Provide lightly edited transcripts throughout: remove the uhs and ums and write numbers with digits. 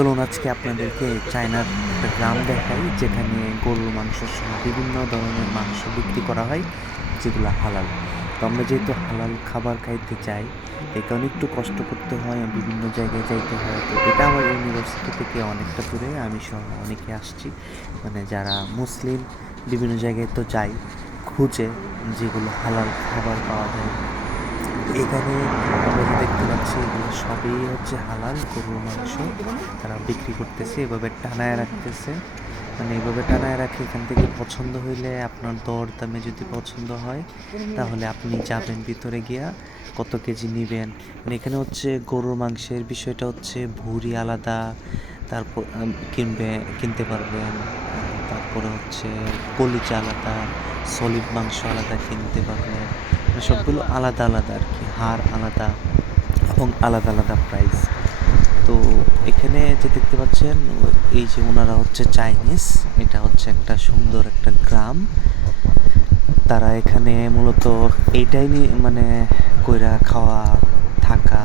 চলুন আজকে আপনাদেরকে চায়নার একটা গ্রাম দেখাই, যেখানে গরুর মাংস সহ বিভিন্ন ধরনের মাংস বিক্রি করা হয়, যেগুলো হালাল। তো আমরা যেহেতু হালাল খাবার খাইতে চাই, এই কারণে একটু কষ্ট করতে হয়, বিভিন্ন জায়গায় যাইতে হয়। তো এটা আমার ইউনিভার্সিটি থেকে অনেকটা দূরে, আমি সহ অনেকে আসছি, মানে যারা মুসলিম। বিভিন্ন জায়গায় তো যাই খুঁজে, যেগুলো হালাল খাবার পাওয়া যায়। তো এখানে আমরা যে দেখতে পাচ্ছি, এগুলো সবই হচ্ছে হালাল গরুর মাংস। তারা বিক্রি করতেছে, এভাবে টানায় রাখতেছে, মানে এভাবে টানায় রাখে। এখান থেকে পছন্দ হইলে, আপনার দর দামে যদি পছন্দ হয়, তাহলে আপনি যাবেন ভিতরে গিয়া কত কেজি নিবেন। মানে এখানে হচ্ছে গরুর মাংসের বিষয়টা হচ্ছে ভুঁড়ি আলাদা, তারপর কিনতে পারবেন। তারপরে হচ্ছে কলিজা আলাদা, সলিড মাংস আলাদা কিনতে পারবেন। মানে সবগুলো আলাদা আলাদা আর কি, হাড় আলাদা এবং আলাদা আলাদা প্রাইস। তো এখানে যে দেখতে পাচ্ছেন, এই যে ওনারা হচ্ছে চাইনিজ। এটা হচ্ছে একটা সুন্দর একটা গ্রাম। তারা এখানে মূলত এইটাই মানে কইরা খাওয়া, থাকা,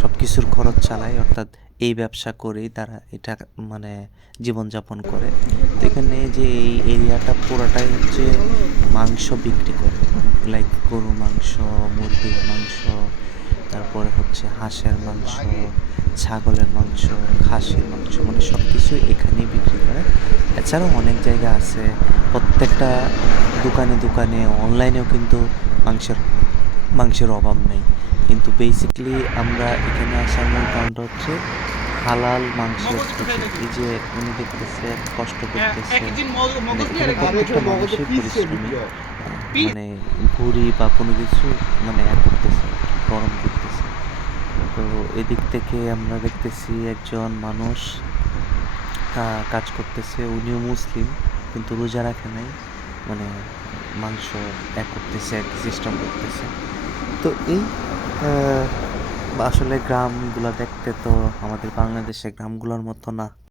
সব কিছুর খরচ চালায়, অর্থাৎ এই ব্যবসা করেই তারা এটা মানে জীবনযাপন করে। তো এখানে যে এই এরিয়াটা পুরাটাই হচ্ছে মাংস বিক্রি করে, লাইক গরুর মাংস, মুরগির মাংস, তারপরে হচ্ছে হাঁসের মাংস, ছাগলের মাংস, খাসির মাংস, মানে সব কিছুই এখানেই বিক্রি করে। এছাড়াও অনেক জায়গা আছে, প্রত্যেকটা দোকানে দোকানে, অনলাইনেও কিন্তু মাংসের মাংসের অভাব নেই। কিন্তু বেসিকলি আমরা এখানে আসার মূল কারণটা হচ্ছে হালাল মাংসের প্রতি। এই যে উনি দেখতেছে কষ্ট করতেছে, মানে এখানে প্রত্যেকটা মানুষই পরিশ্রমী। মানে ভুঁড়ি বা কোনো কিছু মানে করতেছে আর কি, গরম করতেছে। তো এদিক থেকে আমরা দেখতেছি একজন মানুষ কাজ করতেছে, উনিও মুসলিম, কিন্তু রোজা রাখে নাই, মানে মাংস করতেছে আর কি, সিস্টেম করতেছে। তো এই আসলে গ্রামগুলা দেখতে তো আমাদের বাংলাদেশের গ্রামগুলোর মতো না।